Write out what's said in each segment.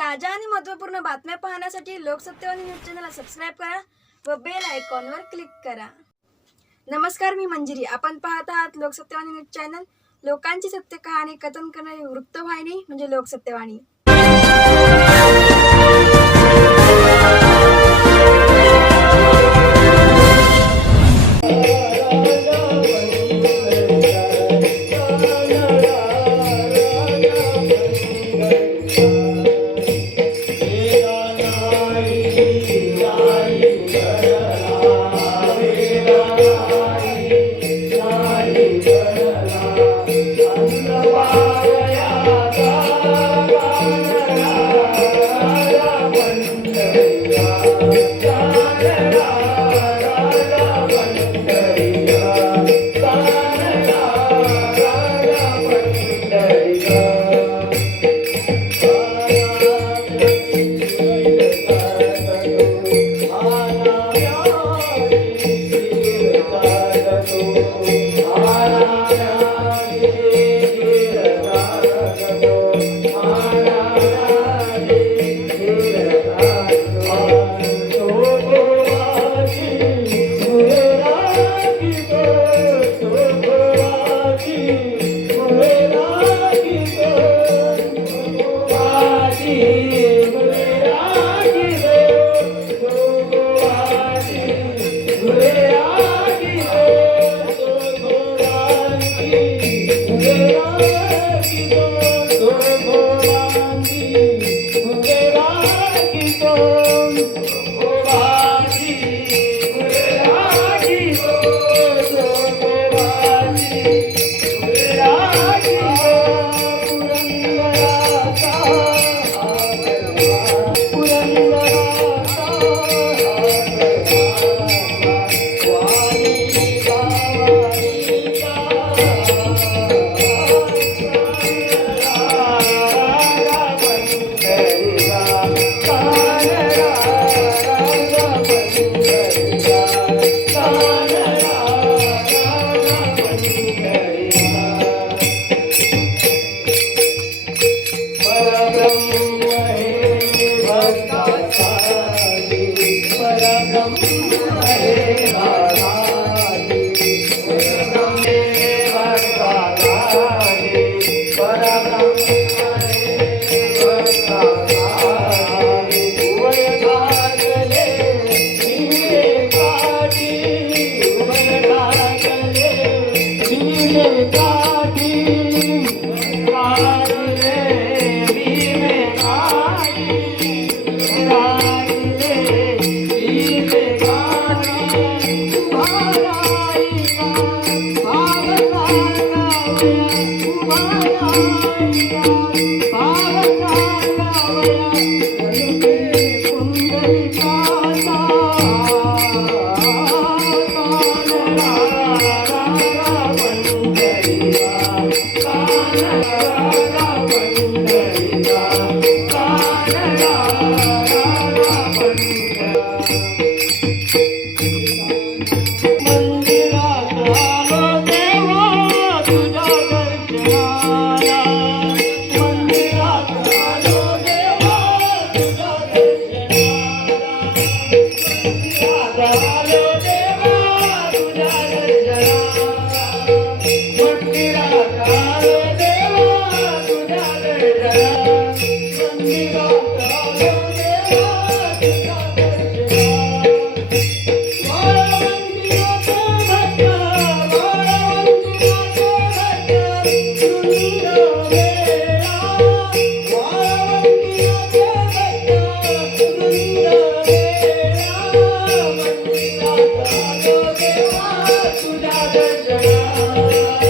ताज्या आणि महत्त्वपूर्ण बातम्या पाहण्यासाठी लोकसत्यवाणी न्यूज चॅनलला सबस्क्राईब करा व बेल आयकॉनवर क्लिक करा. नमस्कार मी मंजिरी. आपण पाहत आहात लोकसत्यवाणी न्यूज चॅनल. लोकांची सत्य कहाणी कथन करणारी वृत्तवाहिनी म्हणजे लोकसत्यवाणी. Oh, my God. आले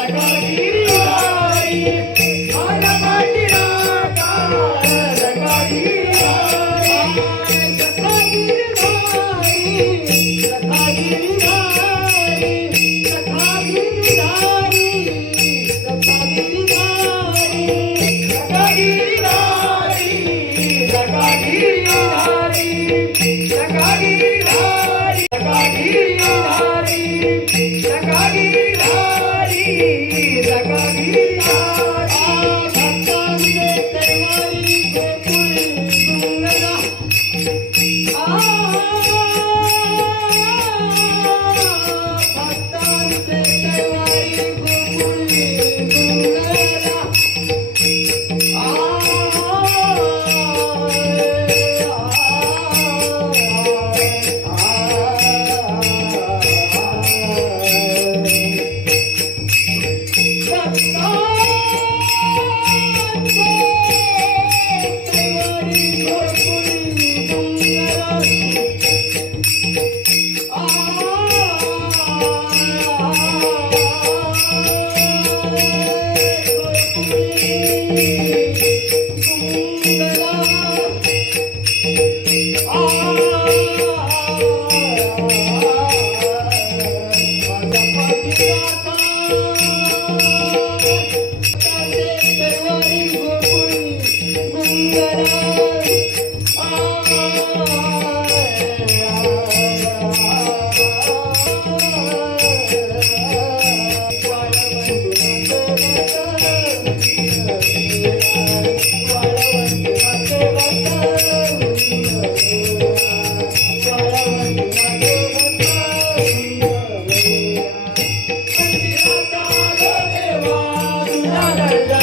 Thank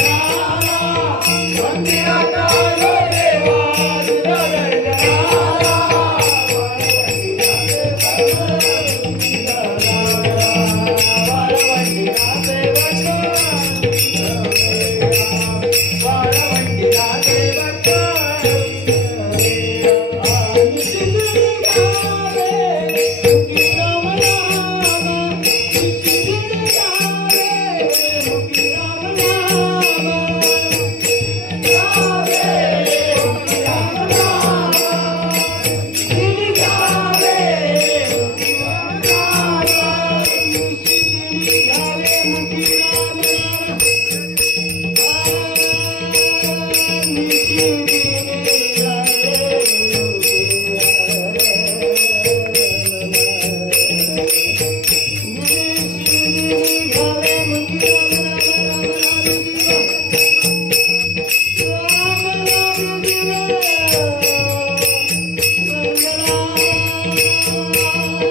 you. Música